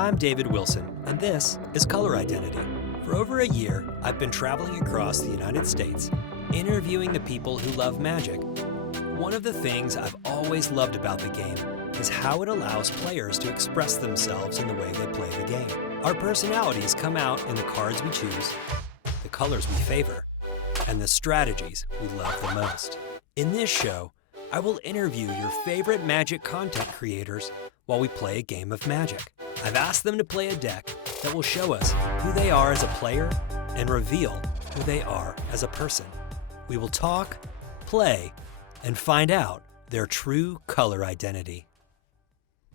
I'm David Wilson, and this is Color Identity. For over a year, I've been traveling across the United States, interviewing the people who love Magic. One of the things I've always loved about the game is how it allows players to express themselves in the way they play the game. Our personalities come out in the cards we choose, the colors we favor, and the strategies we love the most. In this show, I will interview your favorite Magic content creators while we play a game of Magic. I've asked them to play a deck that will show us who they are as a player and reveal who they are as a person. We will talk, play, and find out their true color identity.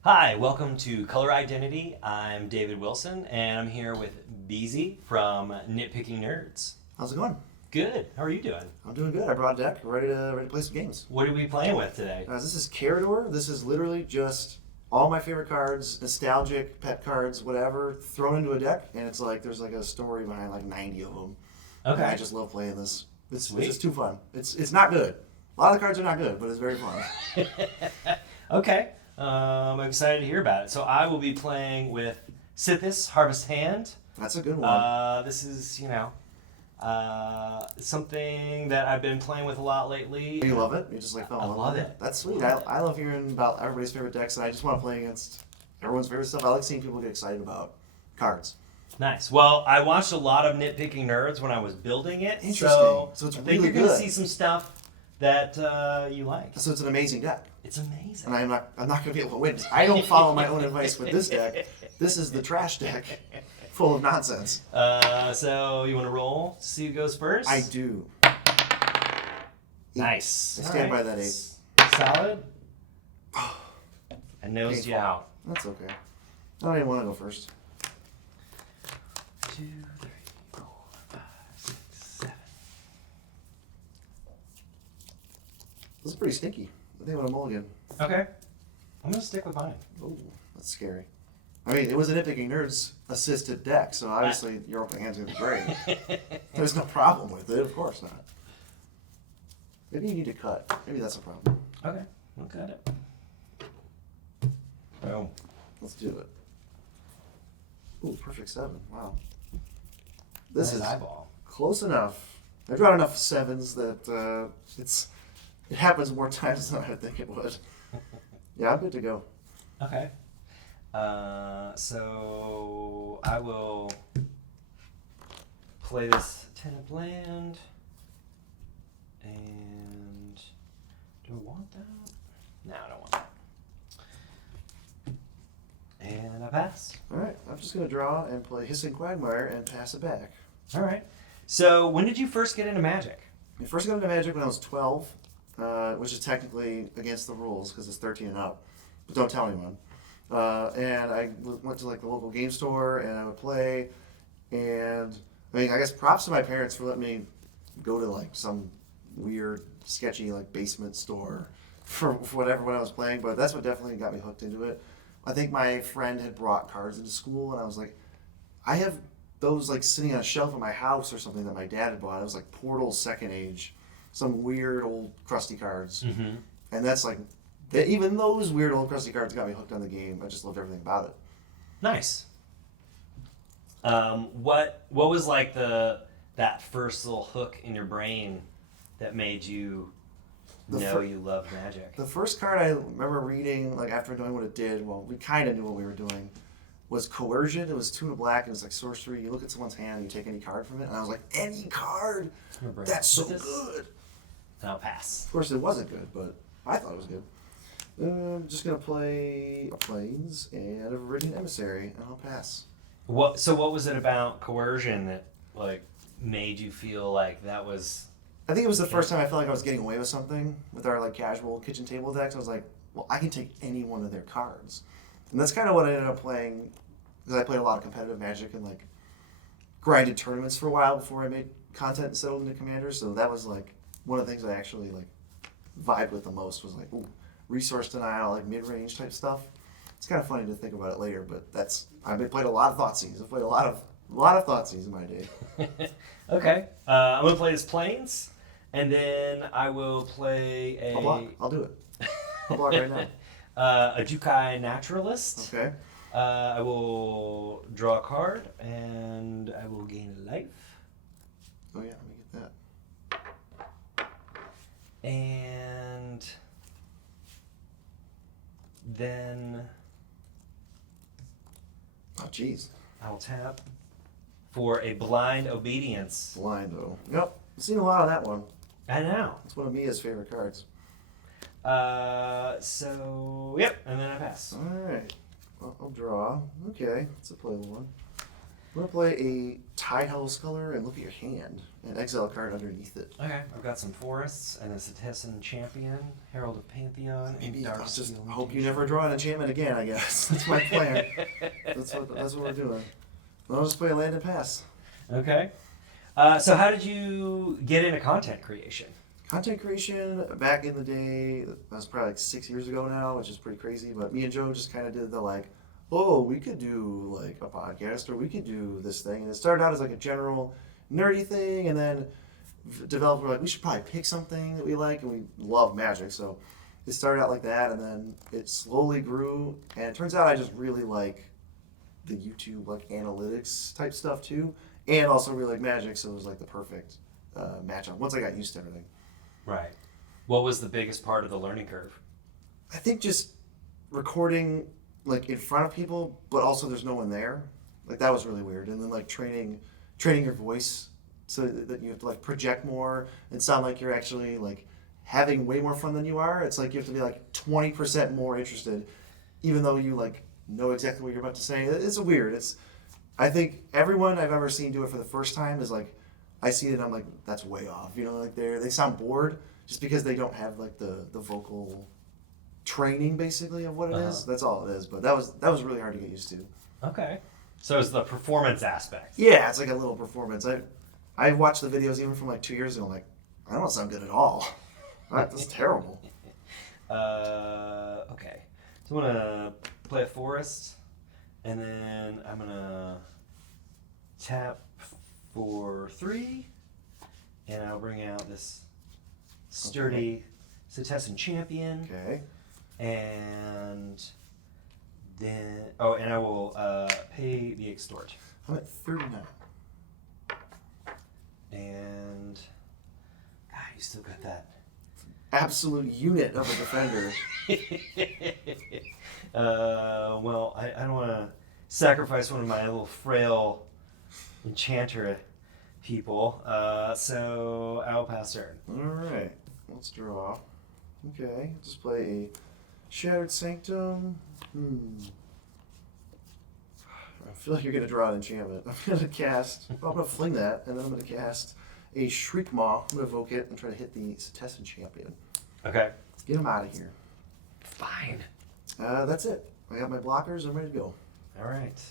Hi, welcome to Color Identity. I'm David Wilson, and I'm here with Beezy from Nitpicking Nerds. How's it going? Good. How are you doing? I'm doing good. I brought a deck, ready to play some games. What are we playing with today? This is Karador. This is literally just all my favorite cards, nostalgic, pet cards, whatever, thrown into a deck, and it's like there's like a story behind like 90 of them. Okay. And I just love playing this. It's Sweet. just too fun. It's not good. A lot of the cards are not good, but it's very fun. Okay. I'm excited to hear about it. So I will be playing with Sythis, Harvest Hand. That's a good one. This is, something that I've been playing with a lot lately. You love it? You just like fell in I love love with it. That's sweet. I love hearing about everybody's favorite decks, and I just want to play against everyone's favorite stuff. I like seeing people get excited about cards. Nice. Well, I watched a lot of Nitpicking Nerds when I was building it. Interesting. So it's I really think you're going to good. see some stuff that you like. So it's an amazing deck. It's amazing. And I'm not going to be able to win. I don't follow my own advice with this deck. This is the trash deck, full of nonsense. So you want to roll? See who goes first? I do. Nice. I stand by that 8. Solid. I nosed you Painful. out. That's okay. I don't even want to go first. 2, 3, 4, 5, 6, 7. This is pretty stinky. I think I'm going to mulligan. Okay. I'm going to stick with mine. Oh, that's scary. I mean, it was a Nitpicking Nerds assisted deck, so obviously your opening hand's going to be great. There's no problem with it, of course not. Maybe you need to cut. Maybe that's a problem. Okay. We'll cut it. Boom. Let's do it. Ooh, perfect 7. Wow. This Nice is eyeball. close enough. I've got enough 7s that it happens more times than I would think it would. Yeah, I'm good to go. Okay. So I will play this 10 of land. And do I want that? No, I don't want that. And I pass. Alright, I'm just going to draw and play Hissing Quagmire and pass it back. All right. So when did you first get into Magic? I first got into Magic when I was 12, which is technically against the rules because it's 13 and up. But don't tell anyone. And I went to like the local game store and I would play. And I mean, I guess props to my parents for letting me go to like some weird, sketchy like basement store for whatever when I was playing. But that's what definitely got me hooked into it. I think my friend had brought cards into school, and I was like, I have those like sitting on a shelf in my house or something that my dad had bought. It was like Portal Second Age, some weird old crusty cards. Mm-hmm. And that's like, even those weird old crusty cards got me hooked on the game. I just loved everything about it. Nice. What was like that first little hook in your brain that made you know you loved Magic? The first card I remember reading, like after knowing what it did, well, we kind of knew what we were doing, was Coercion. It was 2 and a black, and it's like sorcery. You look at someone's hand and you take any card from it, and I was like, any card? That's so good. And I'll pass. Of course, it wasn't good, but I thought it was good. I'm just going to play Plains and a Viridian Emissary, and I'll pass. So what was it about Coercion that like made you feel like that was... I think it was the first time I felt like I was getting away with something with our like casual kitchen table decks. I was like, well, I can take any one of their cards. And that's kind of what I ended up playing, because I played a lot of competitive Magic and like grinded tournaments for a while before I made content and settled into Commander. So that was like one of the things I actually like vibed with the most was like, ooh, resource denial, like mid-range type stuff. It's kind of funny to think about it later, but I've played a lot of Thoughtseize. I've played a lot of Thoughtseize in my day. Okay. I'm going to play this Plains, and then I will play I'll block. I'll do it. I'll block right now. A Jukai Naturalist. Okay. I will draw a card, and I will gain a life. Oh yeah, let me get that. And then Oh jeez. I will tap for a blind obedience. Blind though. Yep. I've seen a lot of that one. I know. It's one of Mia's favorite cards. So, yep, and then I pass. Alright. Well, I'll draw. Okay, it's a playable one. I'm going to play a Tide Hellsculler and look at your hand and exile a card underneath it. Okay, I've got some forests and a Sythis Champion, Herald of Pantheon, Maybe and I'll Dark just Steel hope you Mutation. never draw an enchantment again, I guess. That's my plan. That's what we're doing. I'll just play a land and pass. Okay. So how did you get into content creation? Content creation, back in the day, that was probably like 6 years ago now, which is pretty crazy, but me and Joe just kind of did the like, oh, we could do like a podcast or we could do this thing. And it started out as like a general nerdy thing, and then developed, we're like, we should probably pick something that we like, and we love magic. So it started out like that, and then it slowly grew, and it turns out I just really like the YouTube like analytics type stuff too, and also really like magic, so it was like the perfect matchup once I got used to everything. Right. What was the biggest part of the learning curve? I think just recording like in front of people, but also there's no one there. Like that was really weird. And then like training your voice so that you have to like project more and sound like you're actually like having way more fun than you are. It's like you have to be like 20% more interested, even though you like know exactly what you're about to say. It's weird. I think everyone I've ever seen do it for the first time is like, I see it and I'm like, that's way off. You know, like they sound bored just because they don't have like the vocal training basically of what it is. That's all it is. But that was really hard to get used to. Okay. So it's the performance aspect. Yeah, it's like a little performance. I watched the videos even from like 2 years ago. I'm like, I don't sound good at all. That's terrible. Okay. So I'm gonna play a forest, and then I'm gonna tap for 3, and I'll bring out this sturdy Sythis Champion. Okay. And then, and I will pay the extort. I'm at 39. And, God, you still got that. Absolute unit of a defender. Well, I don't want to sacrifice one of my little frail enchanter people, so I'll pass turn. All right, let's draw. Okay, just play a Shattered Sanctum. I feel like you're going to draw an enchantment. I'm going to cast, I'm going to fling that, and then I'm going to cast a Shriek Maw. I'm going to evoke it and try to hit the Sythis Champion. Okay. Get him out of here. Fine. That's it. I got my blockers. I'm ready to go. All right.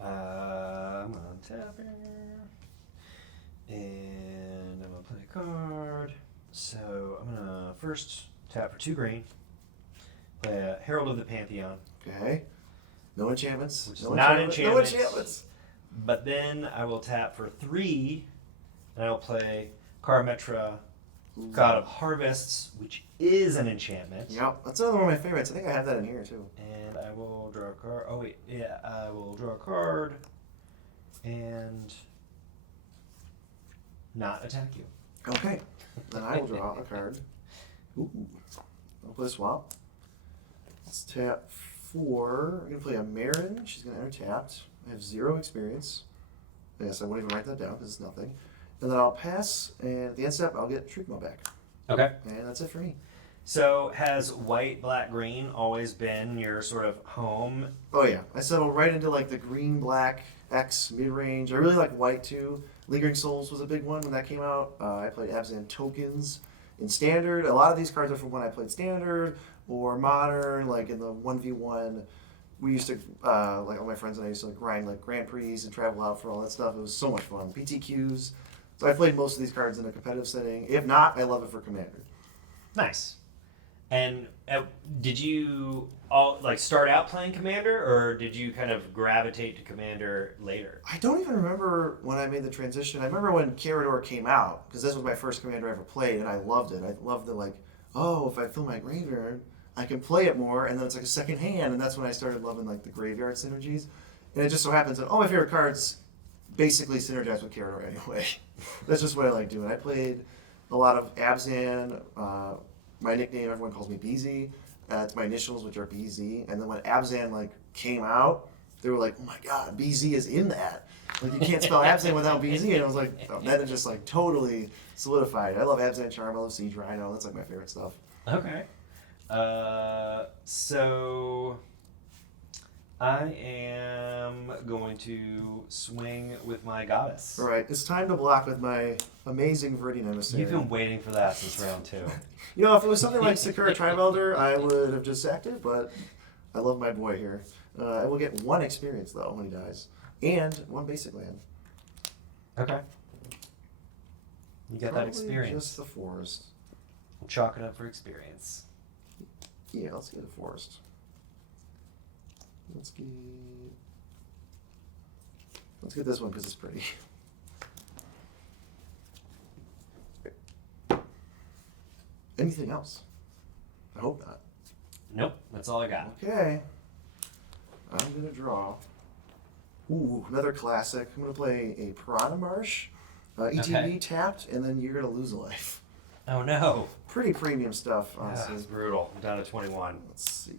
I'm on tap here. And I'm going to play a card. So I'm going to first tap for 2 green. Play a Herald of the Pantheon. Okay. No enchantments. Which is No not enchantments. enchantments. No enchantments. But then I will tap for 3, and I'll play Karametra, God of Harvests, which is an enchantment. Yep. That's another one of my favorites. I think I have that in here too. And I will draw a card. Oh, wait. Yeah, I will draw a card and not attack you. Okay. Then I will draw a card. Ooh. I'll play a swap. Let's tap 4. I'm going to play a Marin. She's going to enter tapped. I have 0 experience. Yes, I won't even write that down because it's nothing. And then I'll pass, and at the end step, I'll get Shriekmaw back. Okay. And that's it for me. So has white, black, green always been your sort of home? Oh yeah, I settled right into like the green, black, X mid-range. I really like white too. Lingering Souls was a big one when that came out. I played Abzan Tokens in Standard. A lot of these cards are from when I played Standard or Modern, like in the 1v1. We used to, like all my friends and I used to like grind like Grand Prix and travel out for all that stuff. It was so much fun. PTQs. So I played most of these cards in a competitive setting. If not, I love it for Commander. Nice. And did you all like start out playing Commander, or did you kind of gravitate to Commander later? I don't even remember when I made the transition. I remember when Karador came out, because this was my first Commander I ever played, and I loved it. I loved the like, oh, if I fill my graveyard, I can play it more, and then it's like a second hand, and that's when I started loving like the graveyard synergies. And it just so happens that all my favorite cards basically synergize with Karador anyway. That's just what I like doing. I played a lot of Abzan. My nickname, everyone calls me Beezy. It's my initials, which are BZ. And then when Abzan like came out, they were like, "Oh my God, BZ is in that! Like you can't spell Abzan without BZ." And I was like, oh, then it just like totally solidified. I love Abzan Charm. I love Siege Rhino. That's like my favorite stuff. Okay. So I am going to swing with my goddess. All right, it's time to block with my amazing Viridian Emissary. You've been waiting for that since round 2. You know, if it was something like Sakura Tribe Elder, I would have just sacked it, but I love my boy here. I will get 1 experience, though, when he dies, and 1 basic land. Okay. You got Probably that experience. Just the forest. We'll chalk it up for experience. Yeah, let's get a forest. Let's get this one because it's pretty. Anything else? I hope not. Nope, that's all I got. Okay. I'm gonna draw. Ooh, another classic. I'm gonna play a Piranha Marsh. ETB tapped, and then you're gonna lose a life. Oh no. Pretty premium stuff, honestly. It's brutal. I'm down to 21. Let's see.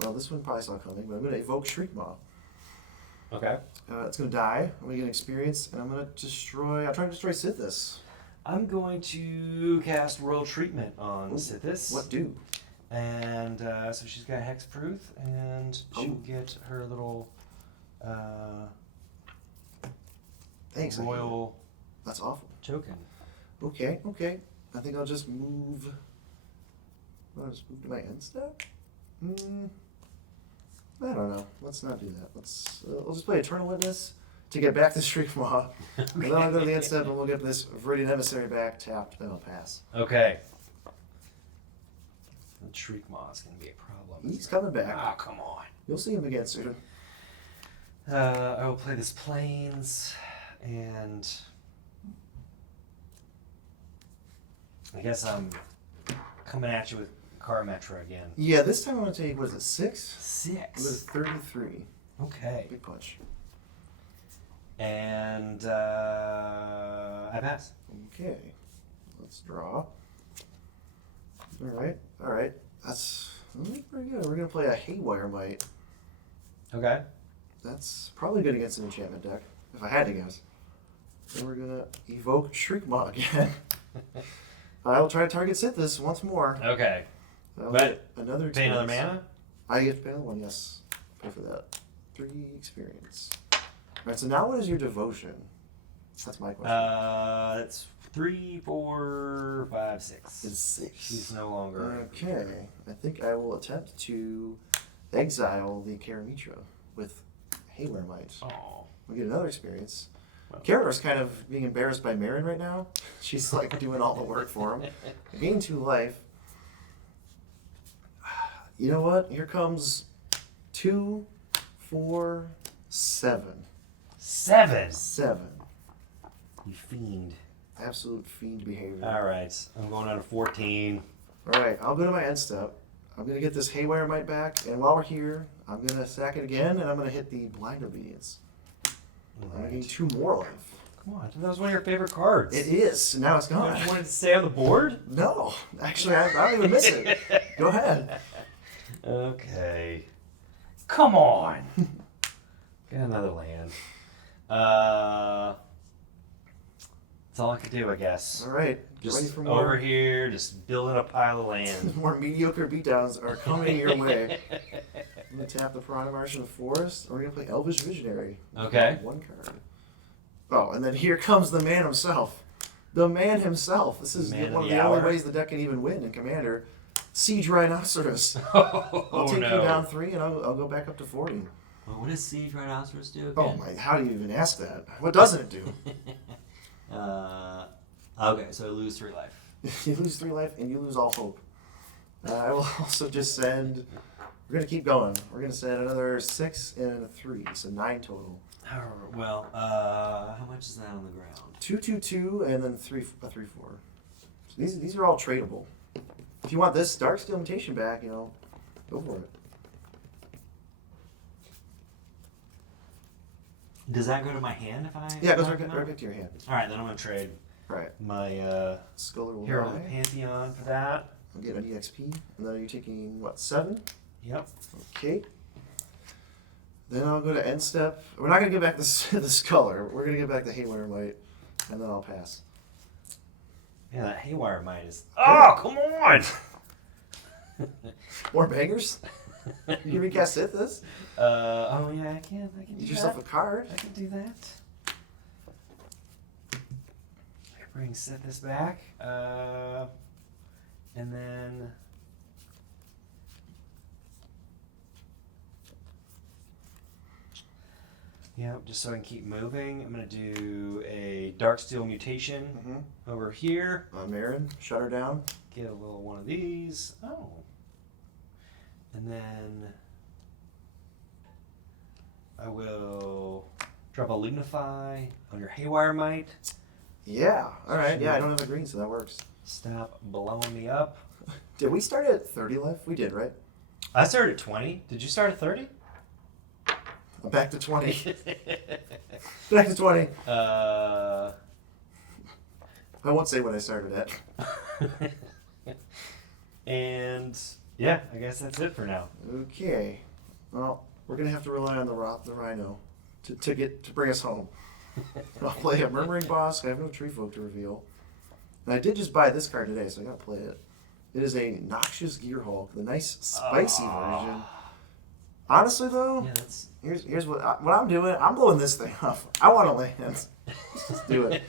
Well, this one probably saw coming, but I'm gonna evoke Shriekmaw. Okay. It's gonna die. I'm gonna get an experience, and I'm gonna destroy. I'm trying to destroy Sythis. I'm going to cast Royal Treatment on Sythis. What do? And so she's got Hexproof, and she'll get her little Thanks. royal That's awful. token. Okay. I think I'll just move. I'll just move to my end step. I don't know. Let's not do that. I'll just play Eternal Witness to get back to Shriekmaw. And then I'll go to the end step and we'll get this Viridian Emissary back tapped, then I'll pass. Okay. The Shriekmaw is going to be a problem. He's coming back. Oh, come on. You'll see him again soon. I will play this Plains, and I guess I'm coming at you with Karametra again. Yeah, this time I'm going to take, what is it, 6? 6. It was 33. Okay. Big punch. And I pass. Okay. Let's draw. Alright. That's pretty good. We're going to play a Haywire Might. Okay. That's probably good against an enchantment deck, if I had to guess. Then we're going to evoke Shriekmaw again. I will try to target Sythis once more. Okay. But another pay another mana? I get to pay another one, yes. Pay for that. 3 experience. Alright, so now what is your devotion? That's my question. It's 3, 4, 5, 6. It's 6. She's no longer. Okay. I think I will attempt to exile the Karamitra with Haywire Might. Oh. We'll get another experience. Well. Karador's kind of being embarrassed by Marin right now. She's like doing all the work for him. I gained 2 life. You know what? Here comes 2, 4, 7. 7? 7. You fiend. Absolute fiend behavior. Alright. I'm going on to 14. Alright, I'll go to my end step. I'm going to get this Haywire Might back, and while we're here, I'm going to sack it again, and I'm going to hit the Blind Obedience. I'm going to gain 2 more life. Come on, that was one of your favorite cards. It is. Now it's gone. You wanted to stay on the board? No. Actually, I don't even miss it. Go ahead. Okay. Come on. Get another land. That's all I could do, I guess. All right. Get ready Just for more. over here, just building a pile of land. More mediocre beatdowns are coming your way. I'm going to tap the Piranha Marsh in the forest. We're going to play Elvish Visionary. Okay. 1 card. Oh, and then here comes the man himself. The man himself. This is Man one of of the the only hour. ways the deck can even win in Commander. Siege Rhinoceros. Oh, I'll take no. you down 3 and I'll go back up to 40. Well, what does Siege Rhinoceros do again? Oh my, how do you even ask that? What doesn't it do? Okay, so I lose 3 life. You lose 3 life and you lose all hope. I will also just send. We're gonna keep going. We're gonna send another 6 and a 3, so 9 total. Well, how much is that on the ground? 2, 2, 2, and then 3, 3, 4. So these are all tradable. if you want this Darksteel mutation back, go for it. Does that go to my hand if I? Yeah, it goes right back to your hand. All right, then I'm gonna trade Right. my Scholar Hero of the Pantheon for that. I'll get an EXP, and then you're taking what, 7? Yep. Okay. Then I'll go to end step. We're not gonna get back the Scholar. We're gonna get back the Haywire Might, and then I'll pass. Yeah, that Haywire Might is. Oh, come on! More bangers? You can recast Sythis? Oh yeah, I can Get do yourself that. a card. I can do that. I can bring Sythis back. And then. Yeah, just so I can keep moving, I'm going to do a Darksteel mutation over here. On Marin, shut her down. Get a little one of these. Oh. And then I will drop a Lignify on your Haywire Might. Yeah, alright. Yeah, I don't have a green, so that works. Stop blowing me up. Did we start at 30 life? We did, right? I started at 20. Did you start at 30? I'm back to 20. Back to 20. I won't say what I started at. And yeah, I guess that's it for now. Okay. Well, we're gonna have to rely on the Rhino to bring us home. I'll play a Murmuring Boss. I have no Tree Folk to reveal. And I did just buy this card today, so I gotta play it. It is a Noxious Gearhulk, the nice spicy version. Honestly, though, Yeah, that's. here's what I'm doing. I'm blowing this thing off. I want to land. Let's just do it.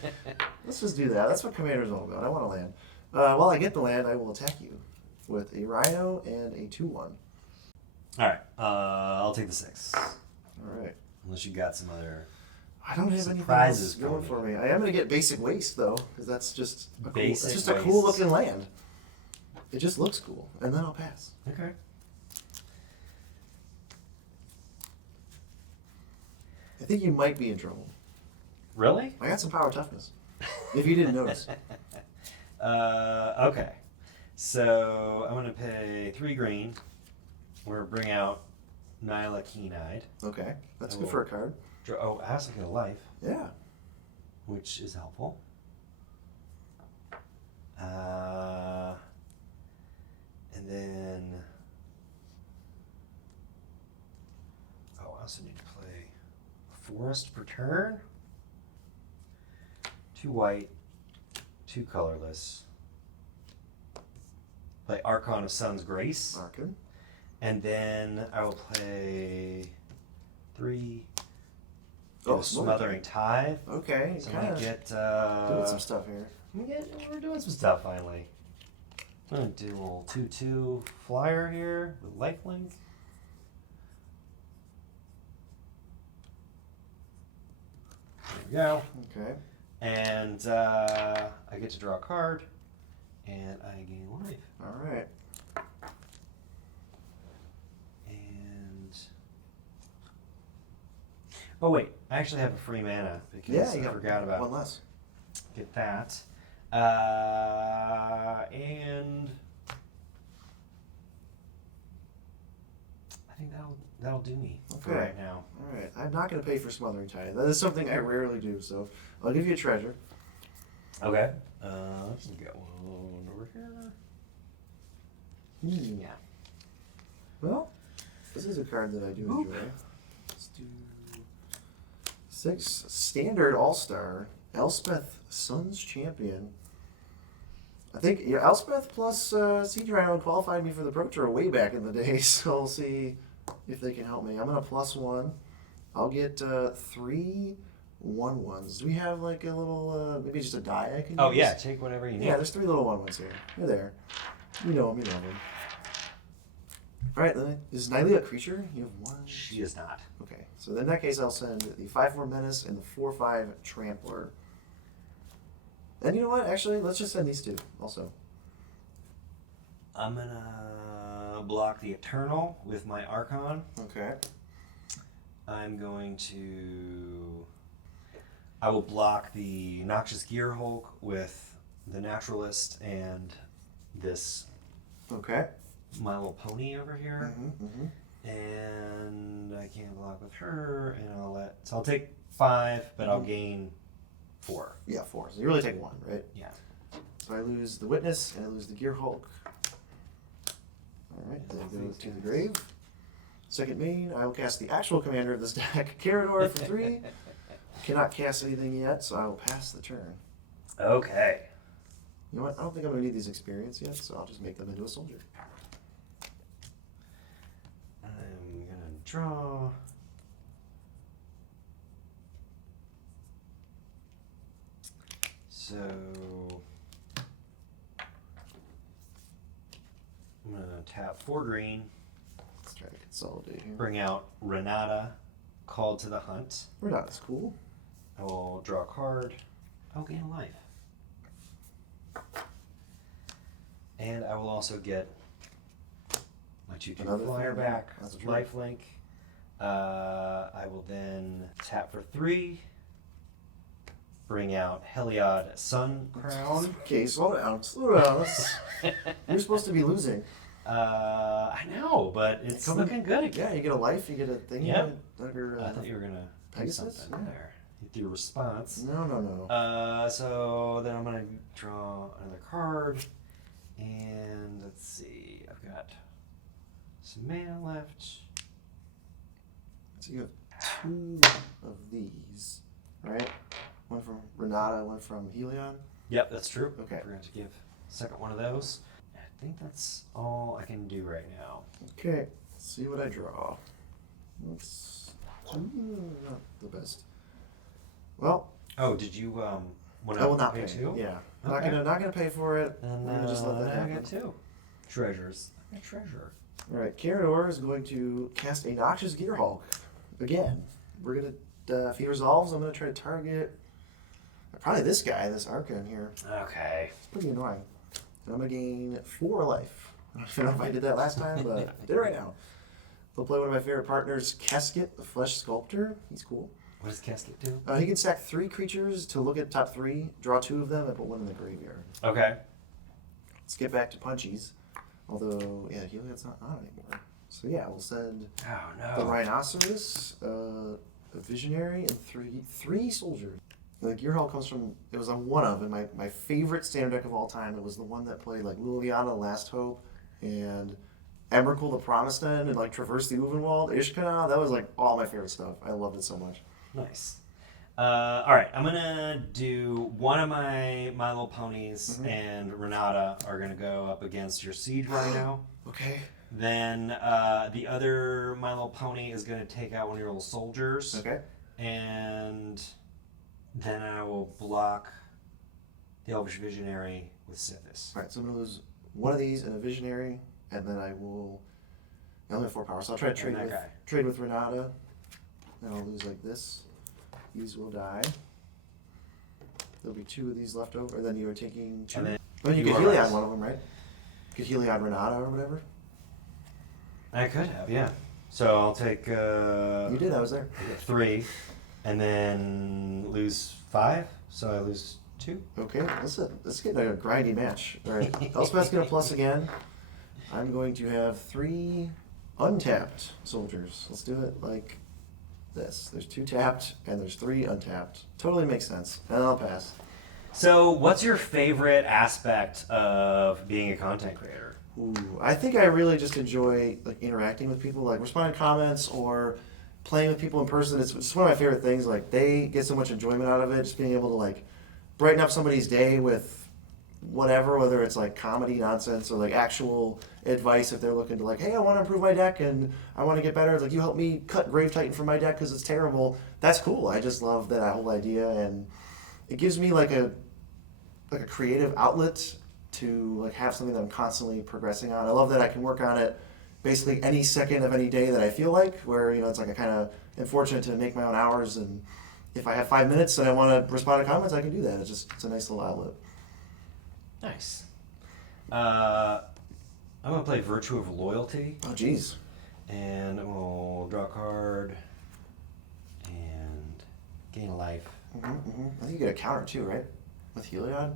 Let's just do that. That's what Commander's all about. I want to land. While I get the land, I will attack you with a Rhino and a 2/1. All right, I'll take the 6. All right. Unless you got some other. I don't have Surprises anything else for going for me. I am going to get Basic Waste, though, because that's just a Basic it's just a Waste. cool looking land. It just looks cool. And then I'll pass. Okay. I think you might be in trouble. Really? I got some power toughness. If you didn't notice. Okay. So I'm gonna pay 3 green. We're gonna bring out Nyla Keen-Eyed. Okay. That's good for a card. Oh, I also get a life, Yeah. which is helpful. And then. Oh, I also need to play Forest per turn. 2 white, 2 colorless. Play Archon of Sun's Grace. Arkin. And then I will play 3 Oh, Smothering Tithe. Okay. So Kind we of get doing some stuff here. we're doing some stuff finally. I'm gonna do a little 2/2 flyer here with lifelink. There we go. Okay. And I get to draw a card, and I gain life. All right. And oh wait, I actually have a free mana because Yeah, you I got forgot about one less. get that. And I think that'll do me for Okay. right now. All right. I'm not going to pay for Smothering Tide. That is something I rarely do, so I'll give you a treasure. Okay. Let's get one over here. Yeah. Well, this is a card that I do Boop. enjoy. Let's do 6 Standard All-Star Elspeth Sun's Champion. I think Elspeth plus Siege Rhino qualified me for the Pro Tour way back in the day, so we'll see if they can help me. I'm going to +1. I'll get 3 1/1s. Do we have like a little, maybe just a die I can Oh use? yeah, take whatever you need. Yeah, there's 3 little 1/1s here. You're there. You know them, you love them. Alright, then. Is Nylea a creature? You have 1. She is not. Okay, so in that case, I'll send the 5/4 Menace and the 4/5 Trampler. And you know what? Actually, let's just send these 2 also. I'm gonna block the Eternal with my Archon. Okay. I'm going to. I will block the Noxious Gearhulk with the Naturalist and this Okay. My Little Pony over here. Mm-hmm. And I can't block with her, and I'll take 5, but I'll gain 4. Yeah, 4. So you really take 1, right? Yeah. So I lose the Witness, and I lose the Gear Hulk. Alright, then go to the grave. Second main, I will cast the actual commander of this deck, Karador, for 3. Cannot cast anything yet, so I will pass the turn. Okay. You know what? I don't think I'm going to need these experience yet, so I'll just make them into a soldier. I'm gonna draw. So I'm gonna tap 4 green. Let's try to consolidate here. Bring out Renata, Called to the Hunt. Renata's cool. I will draw a card. I'll gain a life. And I will also get my 2/2 Another flyer thing, back, that's true. lifelink. I will then tap for 3. Bring out Heliod Sun Crown. Okay, slow down. Slow down. You're supposed to be losing. I know, but it's looking good again. Yeah, you get a life, you get a thing. Yep. Under, I thought you were gonna do Pegasus? something Yeah. there. With your response. No. So then I'm gonna draw another card, and let's see. I've got some mana left. So you have 2 of these, right? One from Renata, one from Helion. Yep, that's true. Okay. We're going to give the second one of those. I think that's all I can do right now. Okay, let's see what I draw. That's not the best. Well, Oh, did you want I will not pay pay. too? Yeah, Okay. not gonna pay for it. Then I'm gonna just let that I happen. got 2 treasures. I got treasure. All right, Karador is going to cast a Noxious Gear Hulk again. We're gonna if he resolves, I'm gonna try to target probably this guy, this Archon here. Okay. It's pretty annoying. And I'm gonna gain 4 life. I don't know if I did that last time, but I did it right now. They'll play one of my favorite partners, Casket, the Flesh Sculptor. He's cool. What does Casket do? He can stack 3 creatures to look at top 3, draw 2 of them, and put 1 in the graveyard. Okay. Let's get back to punchies. Although, yeah, Helion's not on anymore. So yeah, we'll send Oh the no. Rhinoceros, a Visionary, and three soldiers. And the Gear Hall comes from, it was on one of, and my favorite standard deck of all time, it was the one that played like Liliana, Last Hope, and Emrakul the Promised End, and like Traverse the Uvenwald, Ishkana. That was like all my favorite stuff. I loved it so much. Nice. All right, I'm gonna do one of my Little Ponies and Renata are gonna go up against your Siege Rhino. Okay. Then the other My Little Pony is gonna take out one of your little soldiers. Okay. And then I will block the Elvish Visionary with Sythis. Alright, so I'm going to lose one of these and a Visionary, and then I only have 4 power, so I'll try to trade with Renata, and I'll lose like this. These will die. There'll be 2 of these left over, and then you are taking 2. And Then you you could are Heliod right. one of them, right? You could Heliod Renata or whatever. I could have, yeah. So I'll take You did, I was there. 3, and then lose 5. So I lose 2. Okay, this is getting a grindy match. Alright, Elspeth's going to plus again. I'm going to have 3 untapped soldiers. Let's do it like this. There's 2 tapped, and there's 3 untapped. Totally makes sense. And I'll pass. So what's your favorite aspect of being a content creator? Ooh, I think I really just enjoy like interacting with people, like responding to comments or playing with people in person. It's just one of my favorite things. Like they get so much enjoyment out of it, just being able to like brighten up somebody's day with whatever, whether it's like comedy nonsense or like actual advice if they're looking to like, hey, I want to improve my deck and I want to get better. It's like, you help me cut Grave Titan from my deck because it's terrible. That's cool. I just love that whole idea, and it gives me like a creative outlet to like have something that I'm constantly progressing on. I love that I can work on it basically any second of any day that I feel like, where, you know, it's like I kind of am fortunate to make my own hours, and if I have 5 minutes and I want to respond to comments, I can do that. It's a nice little outlet. Nice. I'm going to play Virtue of Loyalty, Oh, geez. and I'm going to draw a card and gain a life. I think you get a counter too, right? With Heliod?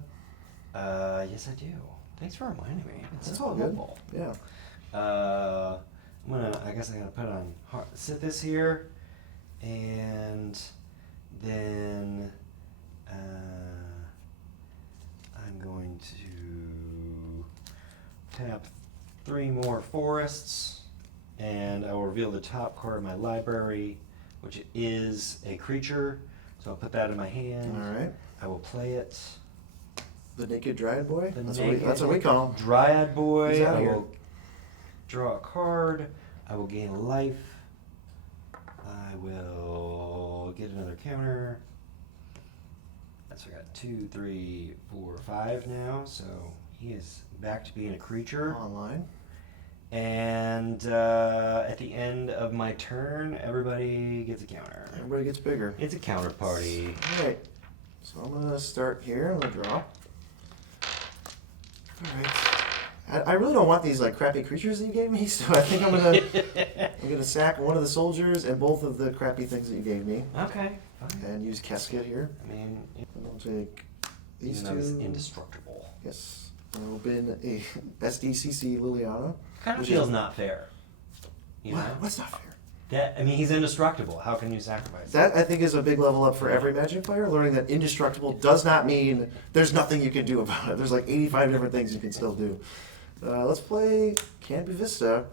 Yes, I do. Thanks for reminding me. That's all good. Yeah. I guess I gotta put on Sythis here, and then I'm going to tap 3 more forests, and I will reveal the top card of my library, which is a creature. So I'll put that in my hand. All right. I will play it. The Naked Dryad Boy? That's what we call him. Dryad Boy. He's out I here. will draw a card. I will gain a life. I will get another counter. So I got 2, 3, 4, 5 now. So he is back to being a creature. Online. And at the end of my turn, everybody gets a counter. Everybody gets bigger. It's a counter party. All right. So I'm going to start here. I'm going to draw. Alright. I really don't want these like crappy creatures that you gave me, so I think I'm gonna sack one of the soldiers and both of the crappy things that you gave me. Okay, fine. And use Casket here. I mean, And I'll take these that was two. indestructible. Yes. And we'll bin a SDCC Liliana. Kind of feels not fair. You know? What's not fair? He's indestructible. How can you sacrifice That, I think, is a big level up for every Magic player. Learning that indestructible does not mean there's nothing you can do about it. There's like 85 different things you can still do. Let's play Canopy Vista.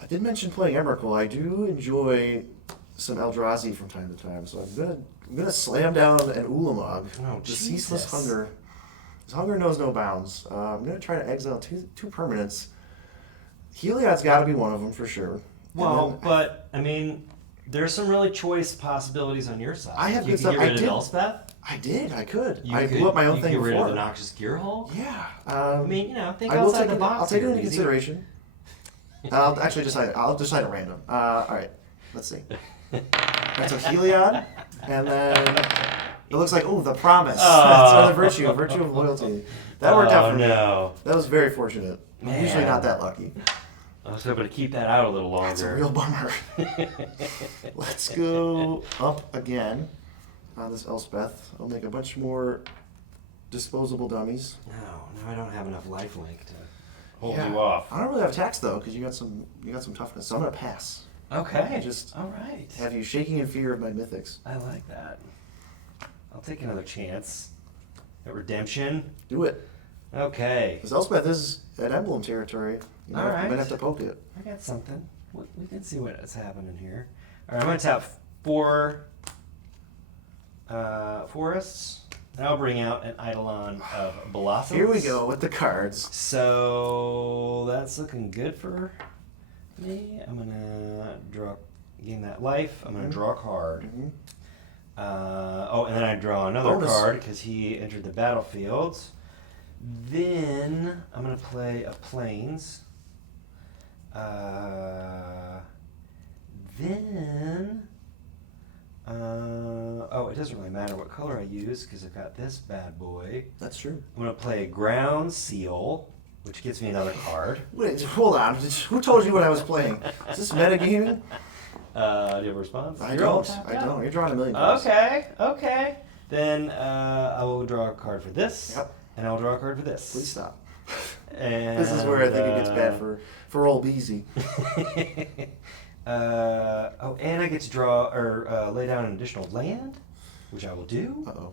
I did mention playing Emrakul. I do enjoy some Eldrazi from time to time, so I'm gonna slam down an Ulamog. Oh, the Ceaseless Hunger. His hunger knows no bounds. I'm gonna try to exile two permanents. Heliod's got to be one of them for sure. Well, but I mean, there's some really choice possibilities on your side. I have you good could stuff. get rid I of did. Elspeth. I did. I could. You I could, blew up my own you thing could get rid before. of the Noxious Gearhole. Yeah. I mean, you know, think I will outside take the box. I'll take it here, into Beezy. consideration. I'll actually decide. I'll decide at random. All right. Let's see. That's a Heliod, and then it looks like the Promise. That's another virtue of loyalty. That worked out for me. No. That was very fortunate. I'm Man. usually not that lucky. I was hoping to keep that out a little longer. That's a real bummer. Let's go up again on this Elspeth. I'll make a bunch more disposable dummies. No, I don't have enough lifelink to hold Yeah. you off. I don't really have attacks though, because you got some toughness. So I'm gonna pass. Okay. Just all right. have you shaking in fear of my mythics. I like that. I'll take another chance at redemption. Do it. Okay. Because Elspeth is at emblem territory. You All right. might have to poke it. I got something. We can see what's happening here. All right, I'm going to tap 4 forests, and I'll bring out an Eidolon of Blossoms. Here we go with the cards. So that's looking good for me. I'm going to gain that life. I'm going to draw a card. Mm-hmm. And then I draw another Bonus. card because he entered the battlefield. Then I'm going to play a Plains. It doesn't really matter what color I use because I've got this bad boy. That's true. I'm going to play a Ground Seal, which gets me another card. Wait, hold on. Who told you what I was playing? Is this metagaming? Do you have a response? I You're all don't. tapped I out. don't. You're drawing a million cards. Okay. Then I will draw a card for this, Yep. and I'll draw a card for this. Please stop. And, This is where I think it gets bad for old Beezy. And I get to draw or lay down an additional land, which I will do. Uh-oh.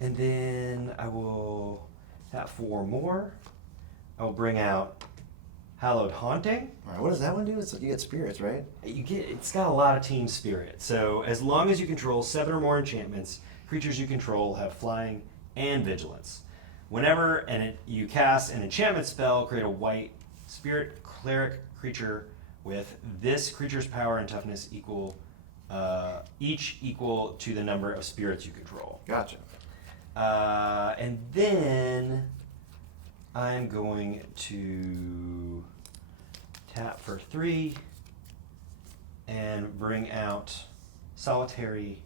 And then I will tap 4 more. I will bring out Hallowed Haunting. All right, what does that one do? You get spirits, right? It's got a lot of team spirit. So as long as you control 7 or more enchantments, creatures you control have flying and vigilance. Whenever you cast an enchantment spell, create a white spirit cleric creature with this creature's power and toughness each equal to the number of spirits you control. Gotcha. And then I'm going to tap for 3 and bring out Solitary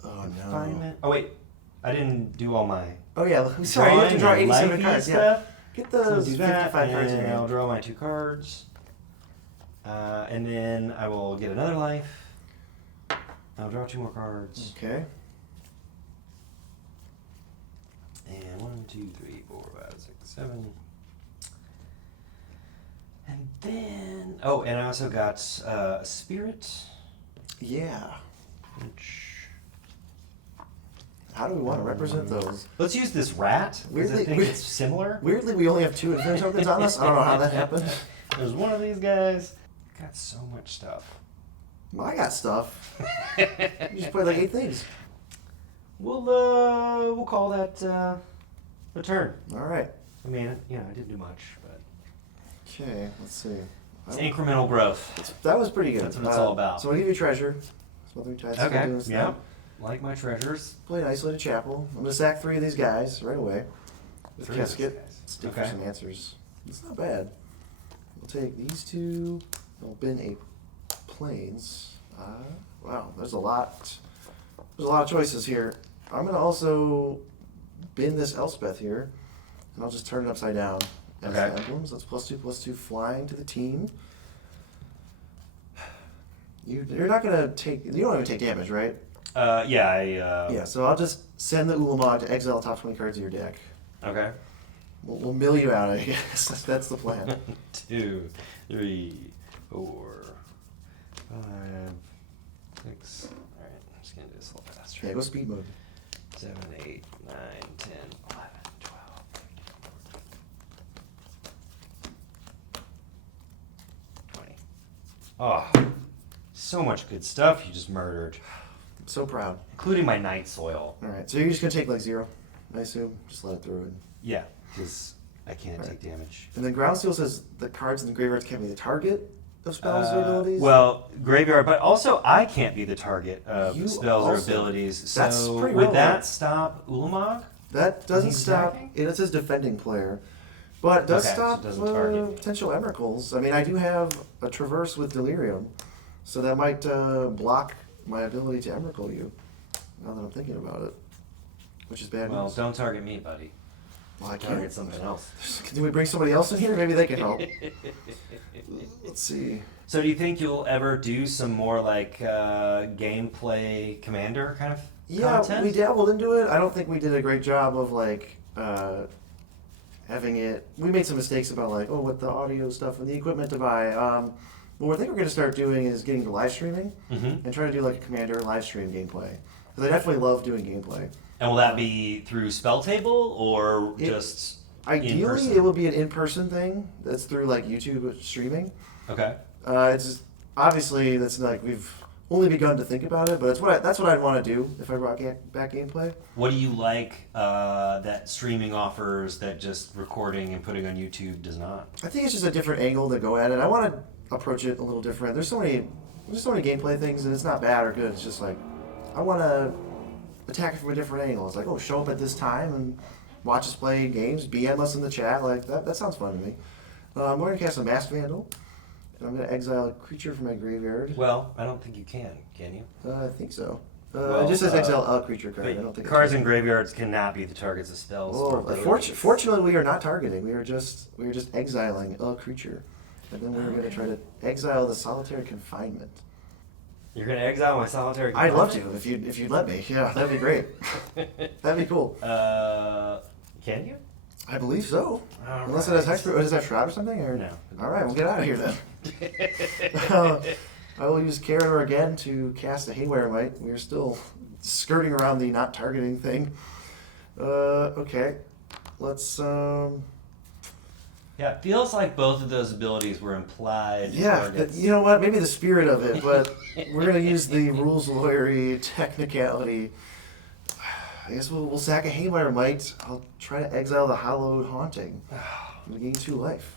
Confinement. Oh wait, I didn't do all my. Oh yeah, sorry, you have to draw drawing and 87 life-y cards. Yeah. stuff. Get So those do 55 that, cards in and your I'll hand. draw my 2 cards. And then I will get another life. I'll draw 2 more cards. Okay. And 1, 2, 3, 4, 5, 6, 7. And then... Oh, and I also got a spirit. Yeah. Which... How do we want to represent those? Let's use this rat, because I think it's similar. Weirdly, we only have 2 infinity tokens on us. I don't know how that happened. There's one of these guys. Got so much stuff. Well, I got stuff. You just played like 8 things. We'll call that a turn. All right. I mean, I didn't do much, but Okay, let's see. it's incremental growth. That was pretty good. That's what it's all about. So I'll give you treasure. That's what we tried to do. Yeah. Like my treasures. Play an isolated chapel. I'm gonna sack 3 of these guys right away. With 3 of these casket. guys. Stick for some answers. It's not bad. We'll take these 2. We'll bin a planes. Wow, there's a lot. There's a lot of choices here. I'm gonna also bin this Elspeth here, and I'll just turn it upside down as the emblems. That's +2/+2 flying to the team. You're not gonna take. You don't even take damage, right? Yeah, So I'll just send the Ulamog to exile the top 20 cards of your deck. Okay. We'll mill you out, I guess. That's the plan. 2, 3, 4, 5, 6. All right, I'm just gonna do this a little faster. Yeah, go speed mode. 7, 8, 9, 10, 11, 12, 20. Oh, so much good stuff you just murdered. I'm so proud. Including my night soil. All right, so you're just gonna take like 0, I assume. Just let it through it. Yeah, because I can't take damage. And then Ground Steel says the cards in the graveyards can't be the target of spells or abilities. Well, graveyard, but also I can't be the target of You spells or also- abilities. That's So pretty would relevant. that stop Ulamog? That doesn't He's stop. attacking? It says defending player, but it does Okay, so stop it doesn't target me. potential Emrakuls. I mean, I do have a Traverse with Delirium, so that might block my ability to Emrakul you. Now that I'm thinking about it, which is bad Well, news. don't target me, buddy. Well, I Target can't. something else. Can we bring somebody else in here? Maybe they can help. Let's see. So do you think you'll ever do some more like gameplay commander kind of content? We dabbled into it. I don't think we did a great job of like having it. We made some mistakes about like, what the audio stuff and the equipment to buy. What I think we're going to start doing is getting to live streaming and try to do like a commander live stream gameplay. Because I definitely love doing gameplay. And will that be through Spell Table or just Ideally, in-person? it will be an in-person thing. That's through like YouTube streaming. Okay. It's obviously that's like we've only begun to think about it, but that's what I'd want to do if I brought back gameplay. What do you like that streaming offers that just recording and putting on YouTube does not? I think it's just a different angle to go at it. I want to approach it a little different. There's so many gameplay things, and it's not bad or good. It's just like I want to attack it from a different angle. It's like, show up at this time and watch us play games, BM us in the chat. Like that sounds fun to me. I'm going to cast a Masked Vandal, and I'm going to exile a creature from my graveyard. Well, I don't think you can you? I think so. Well, it just says exile a creature card. I don't think cards in graveyards cannot be the targets of spells. Fortunately, we are not targeting. We are just exiling a creature, and then we're going to try to exile the Solitary Confinement. You're gonna exile my solitary. I'd love to if you'd let me. Yeah, that'd be great. That'd be cool. Can you? I believe so. All Unless right. it has hexproof. Does it have shroud or something? Or No. All right, we'll get out of here then. I will use Karador again to cast a Haywire Mite. We are still skirting around the not targeting thing. Okay, let's. Yeah, it feels like both of those abilities were implied. Yeah, targets. you know what? Maybe the spirit of it, but we're gonna use the rules lawyery technicality. I guess we'll sack a Haywire Mite. I'll try to exile the Hallowed Haunting. I'm gonna gain 2 life.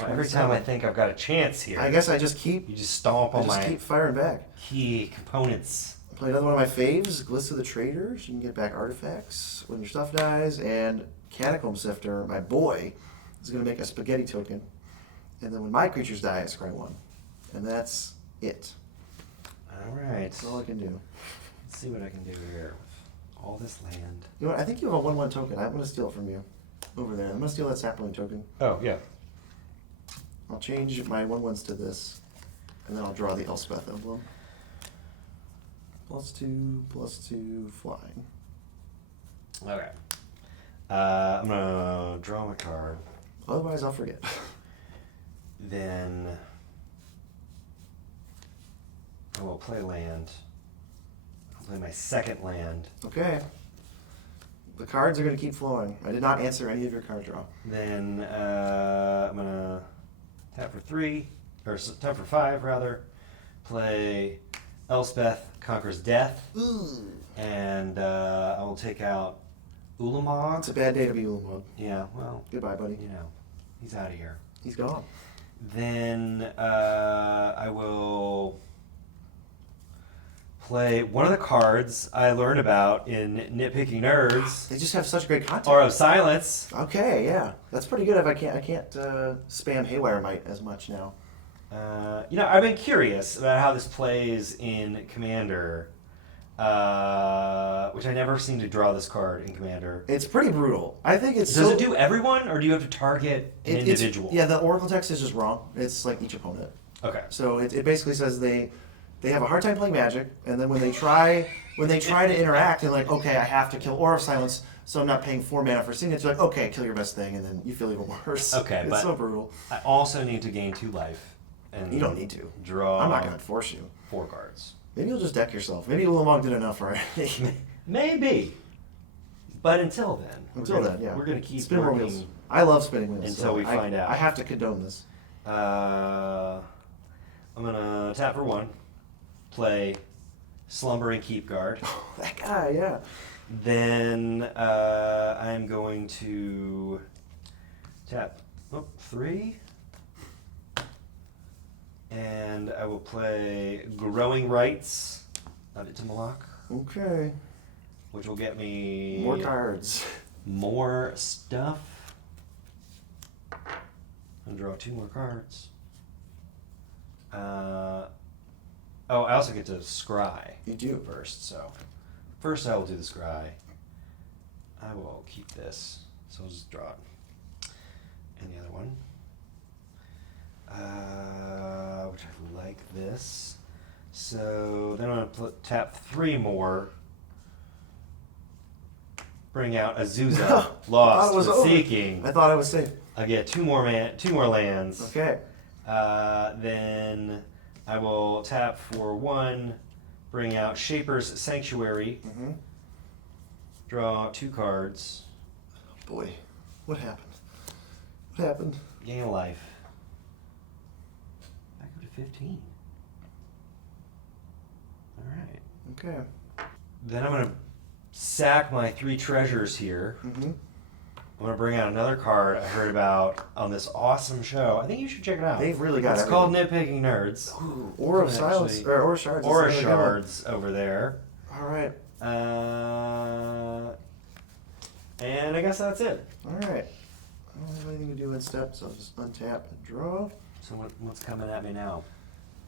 Every time I think I've got a chance here, I guess I just keep. you just stomp on my keep firing back. key components. Play another one of my faves, Glitz of the Traders. You can get back artifacts when your stuff dies, and Catacomb Sifter, my boy, is going to make a spaghetti token. And then when my creatures die, I scry 1. And that's it. All right. That's all I can do. Let's see what I can do here with all this land. You know what? I think you have a 1/1 token. I'm going to steal it from you. Over there. I'm going to steal that sapling token. Oh, yeah. I'll change my 1/1s to this. And then I'll draw the Elspeth emblem. +2/+2 flying. Okay. I'm gonna draw my card. Otherwise, I'll forget. Then I will play land. I'll play my second land. Okay. The cards are going to keep flowing. I did not answer any of your card draw. Then I'm gonna tap for 3, or tap for 5 rather. Play Elspeth Conquers Death, and I will take out Ulamog. It's a bad day to be Ulamog. Yeah, well, Goodbye, buddy. you know, he's out of here. He's gone. Then I will play one of the cards I learned about in Nitpicking Nerds, They just have such great content. Aura of Silence. Okay, yeah, that's pretty good. If I can't spam Haywire Might as much now. I've been curious about how this plays in Commander, which I never seem to draw this card in Commander. It's pretty brutal. I think it's. Does it do everyone, or do you have to target an individual? Yeah, the Oracle text is just wrong. It's like each opponent. Okay. So it basically says they have a hard time playing Magic, and then when they try to interact, they're like, okay, I have to kill Aura of Silence, so I'm not paying 4 mana for Signature. Like, okay, kill your best thing, and then you feel even worse. Okay, it's but so brutal. I also need to gain 2 life. And You don't need to. Draw. I'm not gonna force you. 4 cards. Maybe you'll just deck yourself. Maybe Ulamog did enough already. Maybe. But until then. Yeah. We're going to keep spin more working. wheels. I love spinning wheels. Until we find out. I have to condone this. I'm going to tap for 1. Play Slumbering Keep Guard. That guy, yeah. Then I'm going to tap 3. And I will play Growing Rights of Itimalock, Okay. which will get me More cards. more stuff. And draw 2 more cards. I also get to scry. You do. First, so first I will do the scry. I will keep this, so I'll just draw it. And the other one. Which I like this. So then I'm going to tap 3 more. Bring out Azusa, Lost, was with over. Seeking. I thought I was safe. I get 2 more lands. Okay. Then I will tap for 1. Bring out Shaper's Sanctuary. Mm-hmm. Draw 2 cards. Boy, what happened? What happened? Gain a life. I go to 15. Alright. Okay. Then I'm going to sack my 3 treasures here. Mm-hmm. I'm going to bring out another card I heard about on this awesome show. I think you should check it out. They've really got It's everything. called Nitpicking Nerds. Ooh, Aura of Silence, or Aura Shards. Aura That's another good one. Shards over there. All right. And I guess that's it. All right. I don't have anything to do in step, so I'll just untap and draw. So what's coming at me now?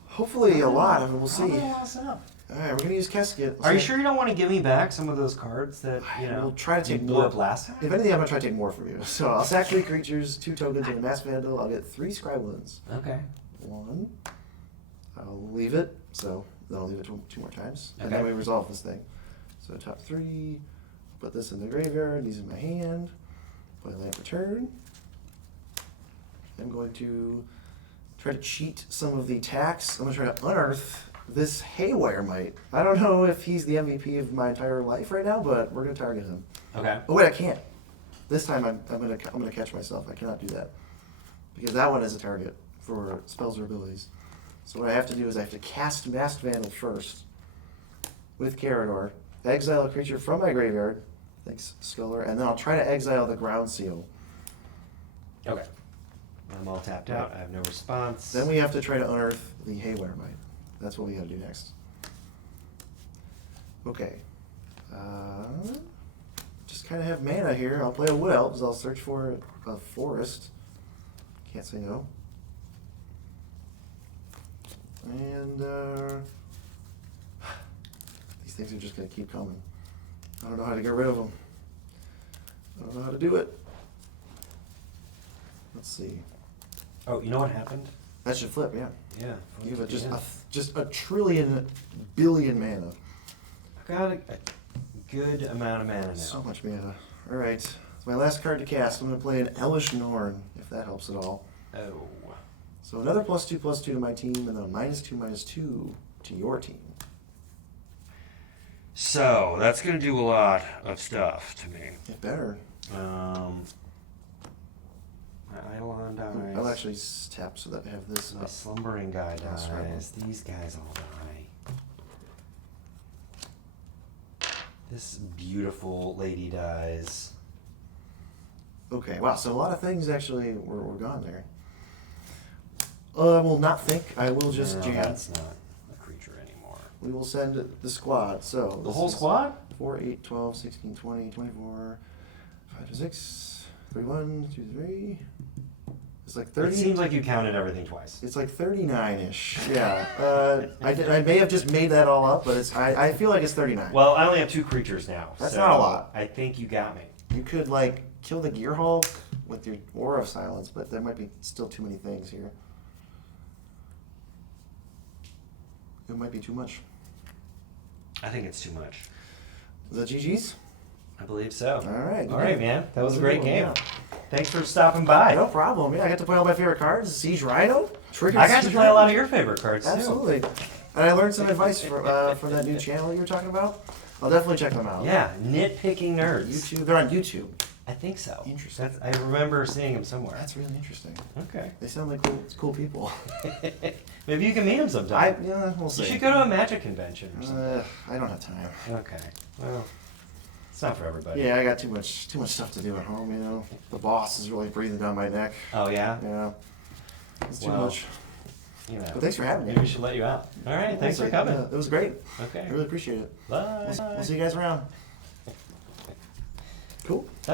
Hopefully a lot of it. We'll see. Probably a lot of stuff. All right, we're gonna use Casket. Are you sure you don't want to give me back some of those cards that We'll try to take you blew more. up last time? If anything, I'm gonna try to take more from you. So I'll sack 3 creatures, 2 tokens, and a Mass Vandal. I'll get 3 Scry Wounds. Okay. 1. I'll leave it. So then I'll leave it 2 more times, and Okay. then we resolve this thing. So top 3. Put this in the graveyard. These in my hand. Play land for turn. I'm going to try to cheat some of the attacks. I'm going to try to unearth this Haywire Might. I don't know if he's the MVP of my entire life right now, but we're going to target him. Okay. Oh wait, I can't. This time I'm gonna catch myself. I cannot do that because that one is a target for spells or abilities. So what I have to do is I have to cast Masked Vandal first with Karador, exile a creature from my graveyard. Thanks, Sculler, and then I'll try to exile the Ground Seal. Okay. I'm all tapped out. I have no response. Then we have to try to unearth the Haywire Might. That's what we gotta do next. Okay. Just kind of have mana here. I'll play a Wood Elves. I'll search for a forest. Can't say no. And these things are just gonna keep coming. I don't know how to get rid of them. I don't know how to do it. Let's see. Oh, you know what happened? That should flip, yeah. Yeah. You have just a trillion billion mana. I've got a good amount of mana now. So much mana. All right. So my last card to cast, I'm going to play an Elvish Norn, if that helps at all. Oh. So another +2/+2 to my team, and then a -2/-2 to your team. So, that's going to do a lot of stuff to me. It better. My Eidolon dies. I'll actually tap so that I have this My up. Slumbering guy That's right. dies. These guys all die. This beautiful lady dies. Okay, wow, so a lot of things actually were gone there. I will not think. I will just No, jam. that's not a creature anymore. We will send the squad. So The whole squad? 4, 8, 12, 16, 20, 24, 5 to 6, 31, 2, 3. It's like 30. It seems like you counted everything twice. It's like 39-ish. Yeah. I may have just made that all up, but I feel like it's 39. Well, I only have 2 creatures now. That's so not a lot. I think you got me. You could like kill the Gear Hulk with your Aura of Silence, but there might be still too many things here. It might be too much. I think it's too much. Is that GG's? I believe so. All right. All right, man. That was a great game. Yeah. Thanks for stopping by. No problem. Yeah, I got to play all my favorite cards. Siege Rhino. I got to play a lot of your favorite cards, too. Absolutely. And I learned some advice from that new channel you were talking about. I'll definitely check them out. Yeah, Nitpicking Nerds. YouTube. They're on YouTube. I think so. Interesting. I remember seeing them somewhere. That's really interesting. Okay. They sound like cool people. Maybe you can meet them sometime. Yeah, we'll see. You should go to a magic convention or something. I don't have time. Okay. Well, it's not for everybody. Yeah, I got too much stuff to do at home. You know, the boss is really breathing down my neck. Oh, yeah? Yeah, it's too Well, much. You know, But thanks for having me. maybe we should let you out. All right. Thanks for coming. It was great. Okay. I really appreciate it. Bye. We'll see you guys around. Cool.